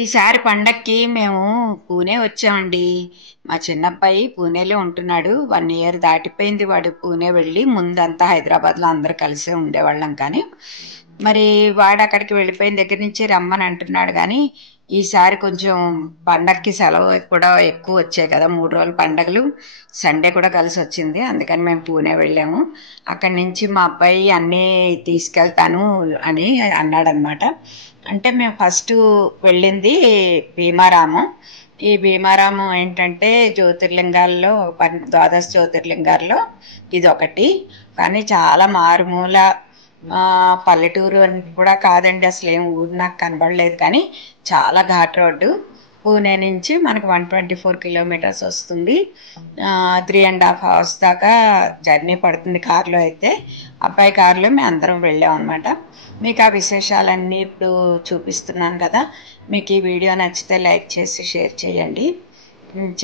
ఈసారి పండక్కి మేము పూణే వచ్చామండి. మా చిన్నబ్బాయి పూణేలో ఉంటున్నాడు. 1 ఇయర్ దాటిపోయింది వాడు పూణే వెళ్ళి. ముందంతా హైదరాబాద్లో అందరూ కలిసే ఉండేవాళ్ళం. కానీ మరి వాడు అక్కడికి వెళ్ళిపోయిన దగ్గర నుంచి రమ్మని అంటున్నాడు. కానీ ఈసారి కొంచెం పండక్కి సెలవు కూడా ఎక్కువ వచ్చాయి కదా, 3 రోజులు పండగలు, సండే కూడా కలిసి వచ్చింది. అందుకని మేము పూణే వెళ్ళాము. అక్కడి నుంచి మా అబ్బాయి అన్నీ తీసుకెళ్తాను అని అన్నాడనమాట. అంటే మేము ఫస్ట్ వెళ్ళింది భీమారామం. ఈ భీమారామం ఏంటంటే జ్యోతిర్లింగాల్లో ద్వాదశ జ్యోతిర్లింగాల్లో ఇది ఒకటి. కానీ చాలా మారుమూల పల్లెటూరు అని కూడా కాదండి. అసలు ఏం ఊరు నాకు కనబడలేదు. కానీ చాలా ఘాట్ రోడ్డు. పూణే నుంచి మనకు 124 కిలోమీటర్స్ వస్తుంది. 3.5 hours దాకా జర్నీ పడుతుంది కారులో అయితే. అబ్బాయి కారులో మేము అందరం వెళ్ళాం అనమాట. మీకు ఆ విశేషాలన్నీ ఇప్పుడు చూపిస్తున్నాను కదా. మీకు ఈ వీడియో నచ్చితే లైక్ చేసి షేర్ చేయండి.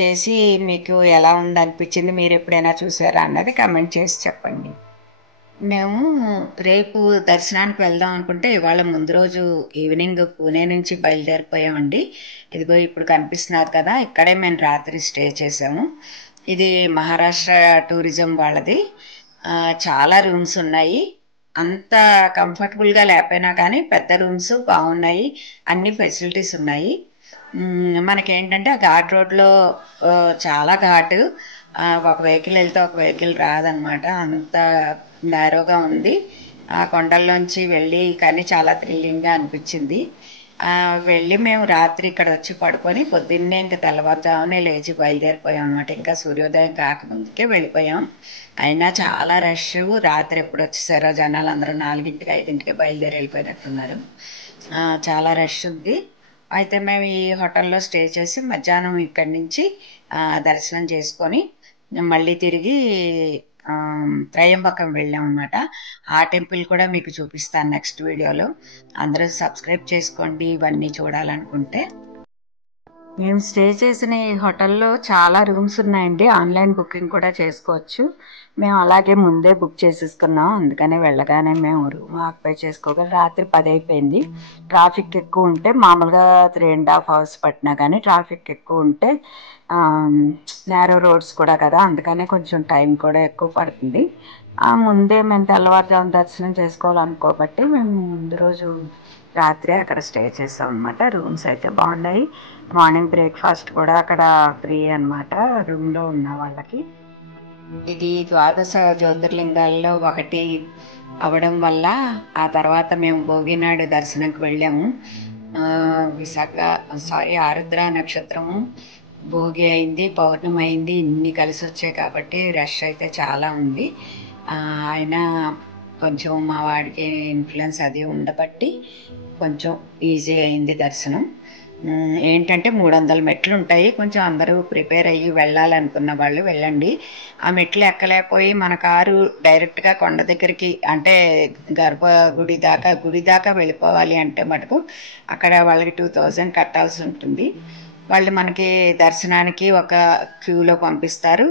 చేసి మీకు ఎలా ఉందనిపించింది, మీరు ఎప్పుడైనా చూసారా అన్నది కమెంట్ చేసి చెప్పండి. మేము రేపు దర్శనానికి వెళ్దాం అనుకుంటే ఇవాళ ముందు రోజు ఈవినింగ్ పూణే నుంచి బయలుదేరిపోయామండి. ఇదిగో ఇప్పుడు కనిపిస్తున్నారు కదా, ఇక్కడే మేము రాత్రి స్టే చేసాము. ఇది మహారాష్ట్ర టూరిజం వాళ్ళది. చాలా రూమ్స్ ఉన్నాయి. అంత కంఫర్టబుల్గా లేకపోయినా కానీ పెద్ద రూమ్స్ బాగున్నాయి. అన్ని ఫెసిలిటీస్ ఉన్నాయి. మనకేంటంటే ఆ ఘాట్ రోడ్లో చాలా ఘాటు. ఒక వెహికల్ వెళ్తే ఒక వెహికల్ రాదనమాట. అంత నేరోగా ఉంది. ఆ కొండల్లోంచి వెళ్ళి కానీ చాలా థ్రిల్లింగ్గా అనిపించింది. వెళ్ళి మేము రాత్రి ఇక్కడ వచ్చి పడుకొని పొద్దున్నే ఇంకా తెల్లవారుజామునే లేచి బయలుదేరిపోయాం అనమాట. ఇంకా సూర్యోదయం కాకముందుకే వెళ్ళిపోయాం. అయినా చాలా రష్. రాత్రి ఎప్పుడు వచ్చేసారో జనాలు అందరూ 4ంటికి 5ంటికి బయలుదేరి వెళ్ళిపోయినట్టున్నారు. చాలా రష్ ఉంది. అయితే మేము ఈ హోటల్లో స్టే చేసి మధ్యాహ్నం ఇక్కడి నుంచి దర్శనం చేసుకొని మళ్ళీ తిరిగి త్రయంబకం వెళ్ళాం అనమాట. ఆ టెంపుల్ కూడా మీకు చూపిస్తాను నెక్స్ట్ వీడియోలో. అందరూ సబ్స్క్రైబ్ చేసుకోండి ఇవన్నీ చూడాలనుకుంటే. మేము స్టే చేసిన ఈ హోటల్లో చాలా రూమ్స్ ఉన్నాయండి. ఆన్లైన్ బుకింగ్ కూడా చేసుకోవచ్చు. మేము అలాగే ముందే బుక్ చేసేసుకున్నాం. అందుకనే వెళ్ళగానే మేము రూమ్ ఆక్యుపై చేసుకోగలం. రాత్రి 10 అయిపోయింది. ట్రాఫిక్ ఎక్కువ ఉంటే మామూలుగా 3.5 hours పట్టినా కానీ ట్రాఫిక్ ఎక్కువ ఉంటే నేరో రోడ్స్ కూడా కదా, అందుకనే కొంచెం టైం కూడా ఎక్కువ పడుతుంది. ముందే మేము తెల్లవారుజాము దర్శనం చేసుకోవాలనుకోబట్టి మేము ముందు రోజు రాత్రి అక్కడ స్టే చేసాం అనమాట. రూమ్స్ అయితే బాగున్నాయి. మార్నింగ్ బ్రేక్ఫాస్ట్ కూడా అక్కడ ఫ్రీ అనమాట రూమ్లో ఉన్న వాళ్ళకి. ఇది ద్వాదశ జ్యోతిర్లింగాల్లో ఒకటి అవడం వల్ల ఆ తర్వాత మేము భోగినాడు దర్శనంకి వెళ్ళాము. ఆరుద్ర నక్షత్రము భోగి అయింది, పౌర్ణమి అయింది, ఇన్ని కలిసి వచ్చాయి కాబట్టి రష్ అయితే చాలా ఉంది. అయినా కొంచెం మా వాడికి ఇన్ఫ్లుయెన్స్ అది ఉండబట్టి కొంచెం ఈజీ అయింది దర్శనం. ఏంటంటే 300 మెట్లు ఉంటాయి. కొంచెం అందరూ ప్రిపేర్ అయ్యి వెళ్ళాలనుకున్న వాళ్ళు వెళ్ళండి. ఆ మెట్లు ఎక్కలేకపోయి మన కారు డైరెక్ట్గా కొండ దగ్గరికి అంటే గుడి దాకా వెళ్ళిపోవాలి అంటే మటుకు అక్కడ వాళ్ళకి 2000 కట్టాల్సి ఉంటుంది. వాళ్ళు మనకి దర్శనానికి ఒక క్యూలో పంపిస్తారు.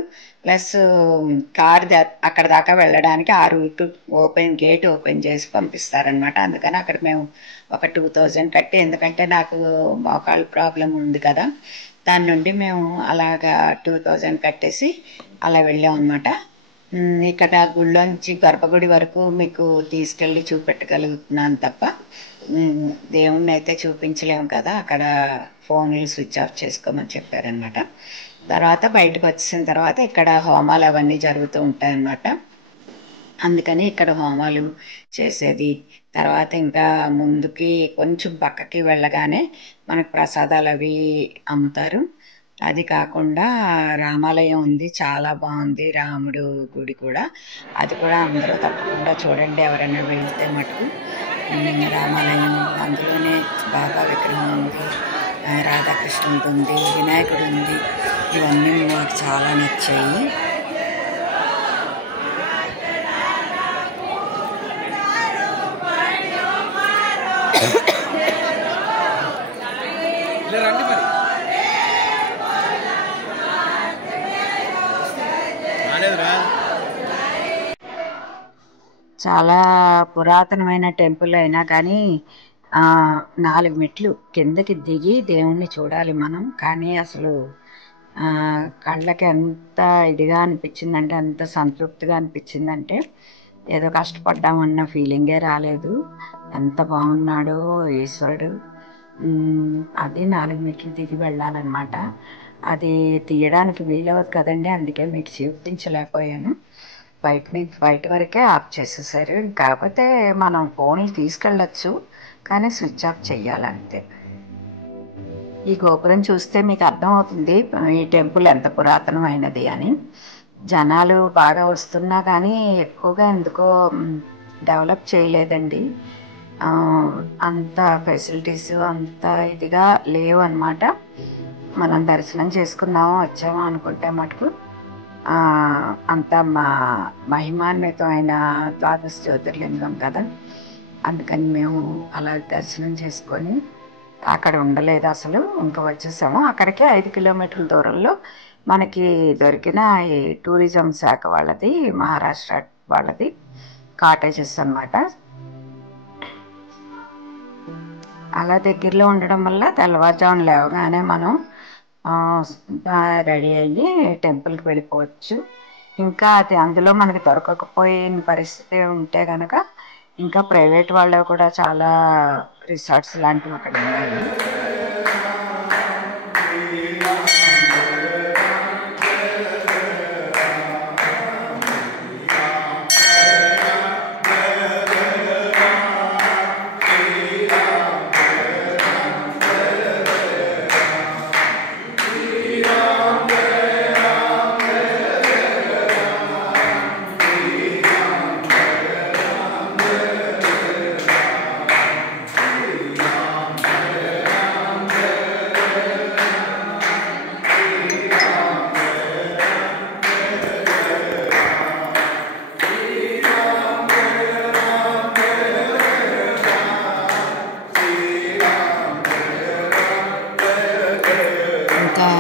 ప్లస్ కారు అక్కడ దాకా వెళ్ళడానికి ఆ రూట్ గేట్ ఓపెన్ చేసి పంపిస్తారనమాట. అందుకని అక్కడ మేము ఒక 2000 కట్టి, ఎందుకంటే నాకు మోకాళ్ళ ప్రాబ్లం ఉంది కదా, దాని నుండి మేము అలాగా 2000 కట్టేసి అలా వెళ్ళాం అనమాట. ఇక్కడ గుళ్ళోంచి గర్భగుడి వరకు మీకు తీసుకెళ్ళి చూపెట్టగలుగుతున్నాను తప్ప దేవుణ్ణి అయితే చూపించలేము కదా. అక్కడ ఫోన్లు స్విచ్ ఆఫ్ చేసుకోమని చెప్పారనమాట. తర్వాత బయటకు వచ్చిన తర్వాత ఇక్కడ హోమాలు అవన్నీ జరుగుతూ ఉంటాయన్నమాట. అందుకని ఇక్కడ హోమాలు చేసేది. తర్వాత ఇంకా ముందుకి కొంచెం పక్కకి వెళ్ళగానే మనకు ప్రసాదాలు అవి అమ్ముతారు. అది కాకుండా రామాలయం ఉంది, చాలా బాగుంది. రాముడు గుడి కూడా, అది కూడా అందరూ తప్పకుండా చూడండి ఎవరైనా వెళ్తే మటుకు. రామాలయం అందులోనే బాబా విగ్రహం ఉంది, రాధాకృష్ణుడు ఉంది, వినాయకుడు ఉంది. ఇవన్నీ మాకు చాలా నచ్చాయి. చాలా పురాతనమైన టెంపుల్ అయినా కానీ 4 మెట్లు కిందకి దిగి దేవుణ్ణి చూడాలి మనం. కానీ అసలు కళ్ళకి ఎంత ఇదిగా అనిపించిందంటే, అంత సంతృప్తిగా అనిపించిందంటే, ఏదో కష్టపడ్డామన్న ఫీలింగే రాలేదు. ఎంత బాగున్నాడో ఈశ్వరుడు. అది 4 మెట్లు దిగి వెళ్ళాలన్నమాట. అది తీయడానికి వీలవదు కదండి, అందుకే మీకు చూపించలేకపోయాను. బయట వరకే ఆఫ్ చేసేసారు. కాకపోతే మనం ఫోన్లు తీసుకెళ్ళచ్చు, కానీ స్విచ్ ఆఫ్ చెయ్యాలంతే. ఈ గోపురం చూస్తే మీకు అర్థమవుతుంది ఈ టెంపుల్ ఎంత పురాతనమైనది అని. జనాలు బాగా వస్తున్నా కానీ ఎక్కువగా ఎందుకో డెవలప్ చేయలేదండి. అంత ఫెసిలిటీస్ అంత ఇదిగా లేవు అన్నమాట. మనం దర్శనం చేసుకుందాము వచ్చాము అనుకుంటే మటుకు అంత మహిమాన్వితమైన ద్వాదశ జ్యోతిర్లింగం కదా, అందుకని మేము అలా దర్శనం చేసుకొని అక్కడ ఉండలేదు అసలు. ఇంకా వచ్చేసాము. అక్కడికే 5 కిలోమీటర్ల దూరంలో మనకి దొరికిన ఈ టూరిజం శాఖ వాళ్ళది, మహారాష్ట్ర వాళ్ళది కాటేజెస్ అన్నమాట. అలా దగ్గరలో ఉండడం వల్ల తెల్లవారుజామున లేవగానే మనం రెడీ అయ్యి టెంపుల్కి వెళ్ళిపోవచ్చు. ఇంకా అది అందులో మనకి దొరకకపోయిన పరిస్థితి ఉంటే కనుక ఇంకా ప్రైవేట్ వాళ్ళు కూడా చాలా రిసార్ట్స్ లాంటివి అక్కడ ఉన్నాయి.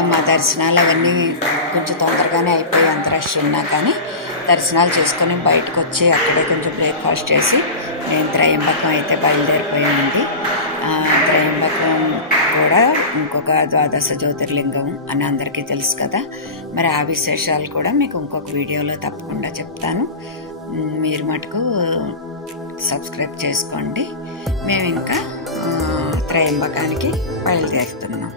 మా దర్శనాలు అవన్నీ కొంచెం తొందరగానే అయిపోయి అంత రష్ ఉన్నా కానీ దర్శనాలు చేసుకొని బయటకు వచ్చి అక్కడే కొంచెం బ్రేక్ఫాస్ట్ చేసి నేను త్రయంబకం అయితే బయలుదేరిపోయానండి. త్రయంబకం కూడా ఇంకొక ద్వాదశ జ్యోతిర్లింగం అని అందరికీ తెలుసు కదా. మరి ఆ విశేషాలు కూడా మీకు ఇంకొక వీడియోలో తప్పకుండా చెప్తాను. మీరు మటుకు సబ్స్క్రైబ్ చేసుకోండి. మేము ఇంకా త్రయంబకానికి బయలుదేరుతున్నాం.